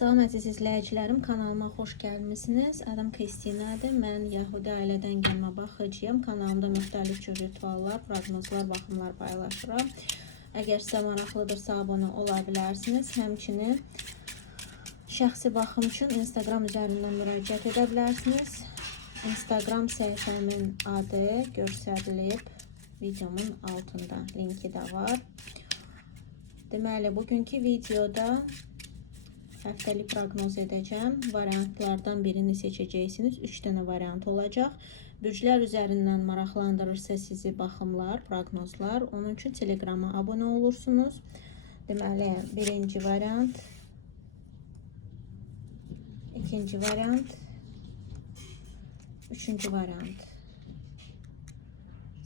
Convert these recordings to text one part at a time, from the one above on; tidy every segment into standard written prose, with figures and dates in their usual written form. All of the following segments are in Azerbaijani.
Salam əziz izləyicilərim, kanalıma xoş gəlmisiniz. Adım Kristinadır. Mən Yahudi ailədən gəlmə baxıcıyam. Kanalımda müxtəlif cür rituallar, proqnozlar, baxımlar paylaşıram. Əgər sizə maraqlıdırsa abunə ola bilərsiniz. Həmçinin şəxsi baxım üçün Instagram üzərindən müraciət edə bilərsiniz. Instagram səhifəmin adı göstərilib videomun altında. Linki də var. Deməli, bugünkü videoda həftəlik proqnoz edəcəm. Variantlardan birini seçəcəksiniz. 3 dənə variant olacaq. Bürclər üzərindən maraqlandırırsa sizi baxımlar, proqnozlar. Onun üçün Telegrama abunə olursunuz. Deməli, birinci variant, ikinci variant, üçüncü variant.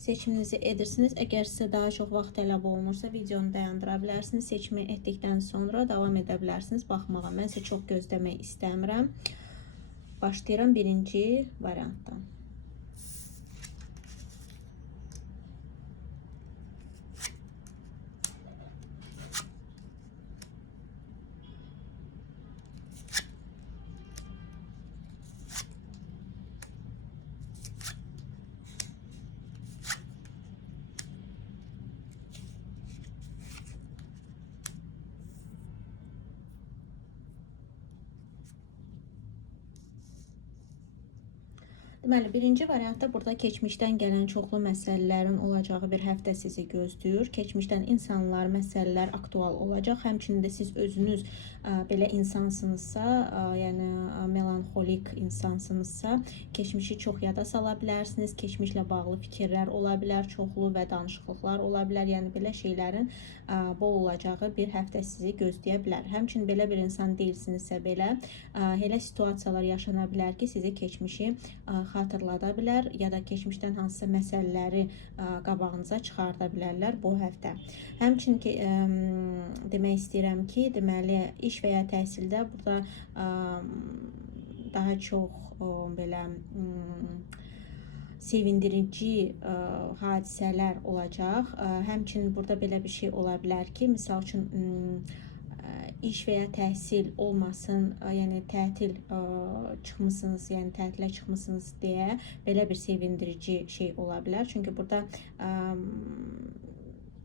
Seçiminizi edirsiniz. Əgər sizə daha çox vaxt tələb olunursa, videonu dayandıra bilərsiniz. Seçimi etdikdən sonra davam edə bilərsiniz baxmağa. Mən isə çox gözləmək istəmirəm. Başlayıram birinci variantdan. Deməli, birinci variantda burada keçmişdən gələn çoxlu məsələlərin olacağı bir həftə sizi gözləyir. Keçmişdən insanlar, məsələlər aktual olacaq. Həmçinin də siz özünüz belə insansınızsa, yəni melanxolik insansınızsa, keçmişi çox yada sala bilərsiniz. Keçmişlə bağlı fikirlər ola bilər, çoxlu və danışıqlıqlar ola bilər. Yəni belə şeylərin bol olacağı bir həftə sizi gözləyə bilər. Həmçinin belə bir insan deyilsinizsə belə, elə situasiyalar yaşana bilər ki, sizi keçmişi xatırlada bilər ya da keçmişdən hansısa məsələləri qabağınıza çıxarda bilərlər bu həftə. Həmçinin ki, demək istəyirəm ki, deməli, iş və ya təhsildə burada daha çox belə sevindirici hadisələr olacaq. Həmçinin burada belə bir şey ola bilər ki, misal üçün iş və ya təhsil olmasın, yəni tətil çıxmısınız, yəni tətilə çıxmısınız deyə belə bir sevindirici şey ola bilər. Çünki burada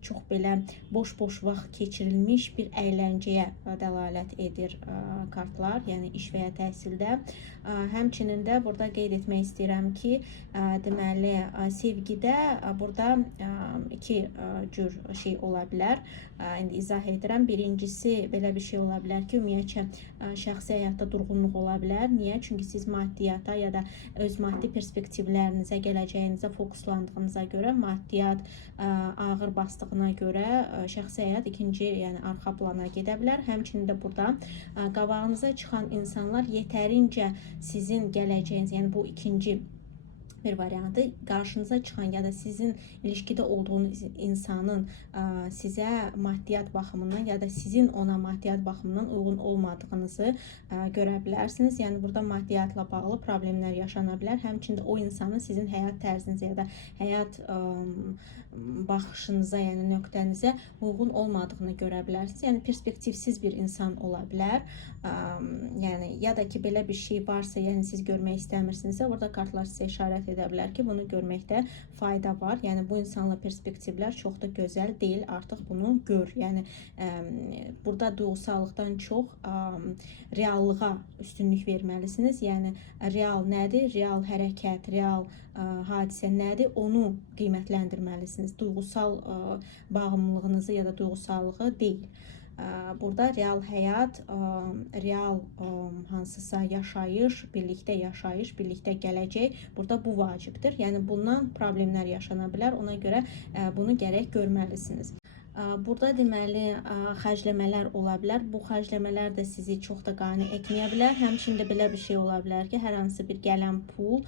çox belə boş-boş vaxt keçirilmiş bir əyləncəyə dəlalət edir kartlar, yəni iş və ya təhsildə. Həmçinin də burada qeyd etmək istəyirəm ki, deməli, sevgidə burada iki cür şey ola bilər. İndi izah edirəm. Birincisi belə bir şey ola bilər ki, ümumiyyətcə şəxsi həyatda durğunluq ola bilər. Niyə? Çünki siz maddiyata ya da öz maddi perspektivlərinizə, gələcəyinizə fokuslandığınıza görə, maddiyat ağır basdığına görə şəxsi həyat ikinci, yəni arxa plana gedə bilər. Həmçinin də burada qabağınıza çıxan insanlar yetərincə sizin gələcəyiniz, yəni bu ikinci bir variantı, qarşınıza çıxan ya da sizin ilişkidə olduğunuz insanın sizə maddiyat baxımından ya da sizin ona maddiyat baxımından uyğun olmadığınızı görə bilərsiniz. Yəni burada maddiyatla bağlı problemlər yaşana bilər. Həmçində o insanın sizin həyat tərzinizə ya da həyat baxışınıza, yəni nöqtənizə uyğun olmadığını görə bilərsiniz. Yəni perspektivsiz bir insan ola bilər. Yəni ya da ki, belə bir şey varsa, yəni siz görmək istəmirsinizsə, burada kartlar sizə işarət edə bilər ki, bunu görməkdə fayda var. Yəni bu insanla perspektivlər çox da gözəl deyil, artıq bunu gör. Yəni burada duyğusallıqdan çox reallığa üstünlük verməlisiniz. Yəni real nədir? Real hərəkət, real hadisə nədir? Onu qiymətləndirməlisiniz. Duyğusal bağımlılığınızı ya da duyğusallığı deyil. Burada real həyat, real hansısa yaşayış, birlikdə yaşayış, birlikdə gələcək, burada bu vacibdir. Yəni bundan problemlər yaşana bilər, ona görə bunu gərək görməlisiniz. Burada deməli xərcləmələr ola bilər. Bu xərcləmələr də sizi çox da qane etməyə bilər. Həmçində belə bir şey ola bilər ki, hər hansı bir gələn pul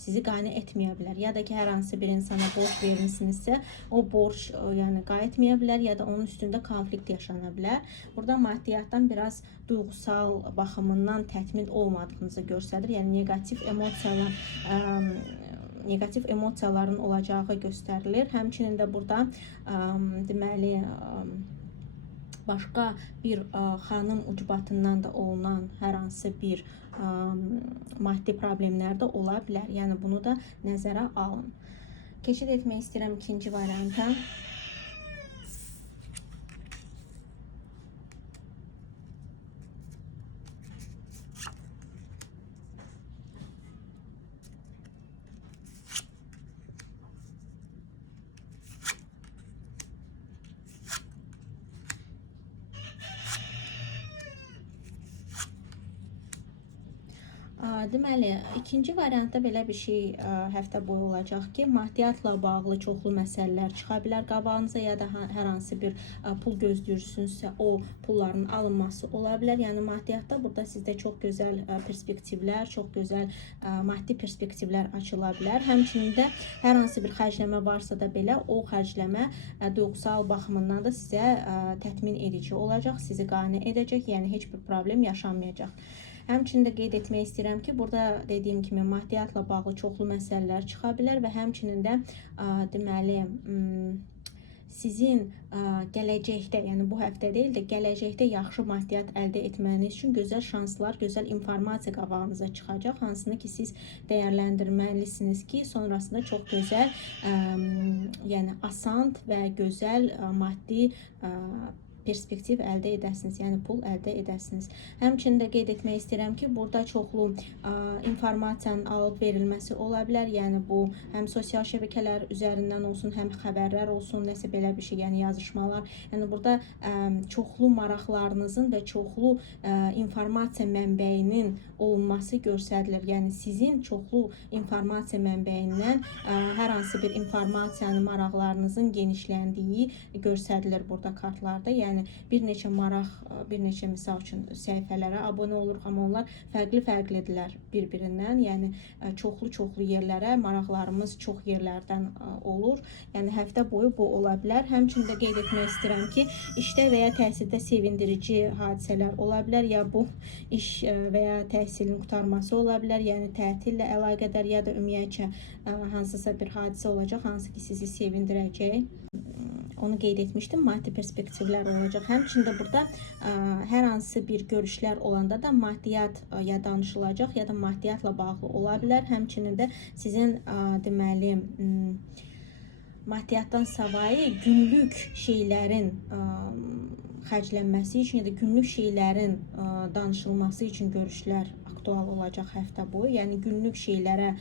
sizi qane etməyə bilər. Ya da ki, hər hansı bir insana borc vermisinizsə, o borc yəni qayıtmaya bilər ya da onun üstündə konflikt yaşana bilər. Burada maddiyatdan biraz duyğusal baxımından təmin olmadığınızı göstərir. Yəni negativ emosiyaların olacağı göstərilir. Həmçinin də burada deməli başqa bir xanım ucbatından da olunan hər hansı bir maddi problemlər də ola bilər. Yəni bunu da nəzərə alın. Keçid etmək istəyirəm ikinci varianta. Deməli, ikinci variantda belə bir şey həftə boyu olacaq ki, maddiyyatla bağlı çoxlu məsələlər çıxa bilər qabağınıza, ya da hər hansı bir pul gözləyirsinizsə, o pulların alınması ola bilər. Yəni maddiyyatda burada sizdə çox gözəl perspektivlər, çox gözəl maddi perspektivlər açıla bilər. Həmçinin də hər hansı bir xərcləmə varsa da belə, o xərcləmə duyğusal baxımından da sizə təmin edici olacaq, sizi qane edəcək, yəni heç bir problem yaşanmayacaq. Həmçinin də qeyd etmək istəyirəm ki, burada dediyim kimi maddiyyatla bağlı çoxlu məsələlər çıxa bilər və həmçinin də deməli sizin gələcəkdə, yəni bu həftə deyil də gələcəkdə yaxşı maddiyyat əldə etməniz üçün gözəl şanslar, gözəl informasiya qabağınıza çıxacaq, hansını ki siz dəyərləndirməlisiniz ki, sonrasında çox gözəl, yəni asan və gözəl maddi perspektiv əldə edəsiniz, yəni pul əldə edəsiniz. Həmçinin də qeyd etmək istəyirəm ki, burada çoxlu informasiyanın alıb verilməsi ola bilər. Yəni bu həm sosial şəbəkələr üzərindən olsun, həm xəbərlər olsun, nəsə belə bir şey, yəni yazışmalar. Yəni burada çoxlu maraqlarınızın və çoxlu informasiya mənbəyinin olması göstərilir. Yəni sizin çoxlu informasiya mənbəyindən hər hansı bir informasiyanın, maraqlarınızın genişləndiyi göstərilir burada kartlarda. Yəni bir neçə maraq, bir neçə misal üçün səhifələrə abunə oluruq, amma onlar fərqli-fərqlidirlər bir-birindən. Yəni çoxlu yerlərə maraqlarımız çox yerlərdən olur. Yəni həftə boyu bu ola bilər. Həmçinin də qeyd etmək istəyirəm ki, işdə və ya təhsildə sevindirici hadisələr ola bilər. Ya bu iş və ya təhsilin qurtarması ola bilər. Yəni tətillə əlaqədar, ya da ümumiyyətcə hansısa bir hadisə olacaq, hansı ki sizi sevindirəcək. Onu qeyd etmişdim, maddi perspektivlər olacaq. Həmçində burada hər hansı bir görüşlər olanda da maddiyyat ya danışılacaq, ya da maddiyyatla bağlı ola bilər. Həmçinin də sizin deməli maddiyatdan savayı günlük şeylərin xərclənməsi üçün, ya da günlük şeylərin danışılması üçün görüşlər aktual olacaq həftə boyu. Yəni günlük şeylərə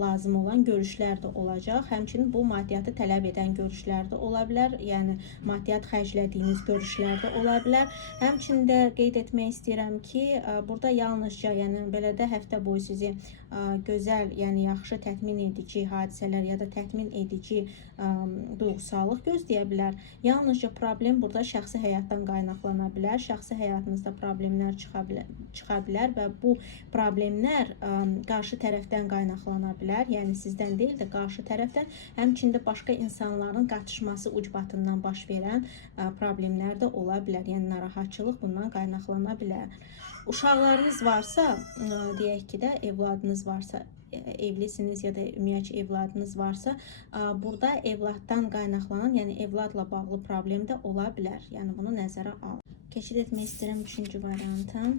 lazım olan görüşlər də olacaq. Həmçinin bu maddiyyatı tələb edən görüşlər də ola bilər. Yəni maddiyyat xərclədiyiniz görüşlər də ola bilər. Həmçinin də qeyd etmək istəyirəm ki, burada yalnızca, yəni belə də həftə boyu sizi gözəl, yəni yaxşı, təmin edici hadisələr ya da təmin edici duyğusallıq gözləyə bilər. Yalnızca problem burada şəxsi həyatdan qaynaqlana bilər. Şəxsi həyatınızda problemlər çıxa bilər və bu problemlər qarşı tərəfdən qaynaqlana bilər. Yəni sizdən deyil də qarşı tərəfdən. Həmçində başqa insanların qatışması ucbatından baş verən problemlər də ola bilər. Yəni narahatçılıq bundan qaynaqlana bilər. Uşaqlarınız varsa, deyək ki də evladınız varsa, evlisiniz ya da ümumiyyətcə evladınız varsa, burada evladdan qaynaqlanan, yəni evladla bağlı problem də ola bilər. Yəni bunu nəzərə alın. Keçid etmək istəyirəm üçüncü varianta.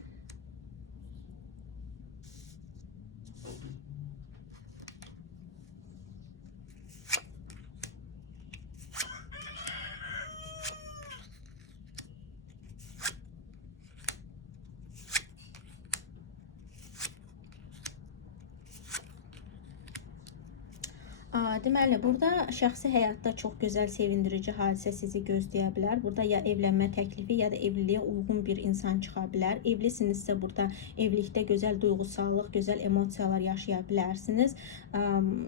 Deməli, burada şəxsi həyatda çox gözəl, sevindirici hadisə sizi gözləyə bilər. Burada ya evlənmə təklifi, ya da evliliyə uyğun bir insan çıxa bilər. Evlisinizsə burada evlilikdə gözəl duyğusallıq, gözəl emosiyalar yaşaya bilərsiniz.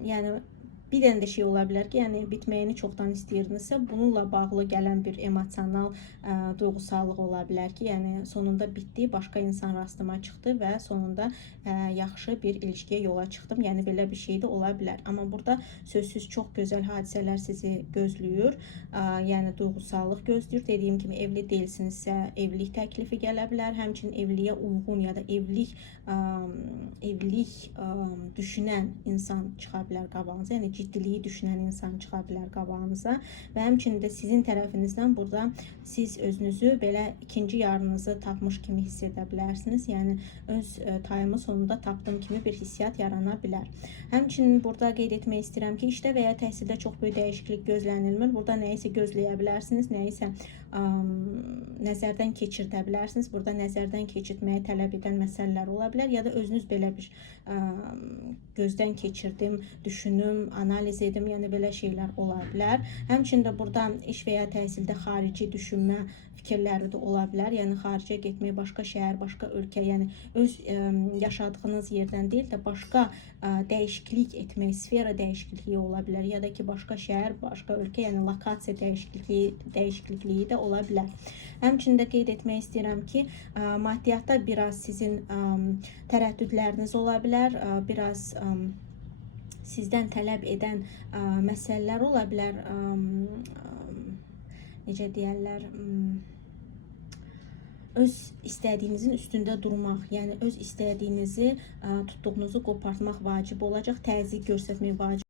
Yəni bir dənə də şey ola bilər ki, yəni bitməyini çoxdan istəyirdinizsə, bununla bağlı gələn bir emosional duyğusallıq ola bilər ki, yəni sonunda bitdi, başqa insan rastıma çıxdı və sonunda yaxşı bir ilişkiyə yola çıxdım. Yəni belə bir şey də ola bilər. Amma burada sözsüz çox gözəl hadisələr sizi gözləyir. Yəni duyğusallıq gözləyir. Dediyim kimi evli deyilsinizsə, evlilik təklifi gələ bilər. Həmçinin evliliyə uyğun ya da evlilik düşünən insan çıxa bilər qabağınıza. Yəni ciddiliyi düşünən insan çıxa bilər qabağınıza və həmçinin də sizin tərəfinizdən burada siz özünüzü belə ikinci yarınızı tapmış kimi hiss edə bilərsiniz. Yəni öz tayımı sonunda tapdım kimi bir hissiyat yarana bilər. Həmçinin burada qeyd etmək istəyirəm ki, işdə və ya təhsildə çox böyük dəyişiklik gözlənilmir. Burada nəyisə gözləyə bilərsiniz, nəyisə nəzərdən keçirdə bilərsiniz. Burada nəzərdən keçirtməyə tələb edən məsələlər ola bilər ya da özünüz belə bir gözdən keçirdim, düşünüm, analiz edim, yəni belə şeylər ola bilər. Həmçində burada iş və ya təhsildə xarici düşünmə fikirləri də ola bilər. Yəni xaricə getmək, başqa şəhər, başqa ölkə, yəni öz yaşadığınız yerdən deyil də başqa dəyişiklik etmək, sfera dəyişikliyi ola bilər ya da ki başqa şəhər, başqa ölkə, yəni lokasiya dəyişikliyi də ola bilər. Həmçində qeyd etmək istəyirəm ki, maddiyatda biraz sizin tərəddüdləriniz ola bilər, biraz sizdən tələb edən məsələlər ola bilər. Necə deyərlər, öz istədiyinizin üstündə durmaq, yəni öz istədiyinizi, tutduğunuzu qopartmaq vacib olacaq, təzyiq göstərmək vacib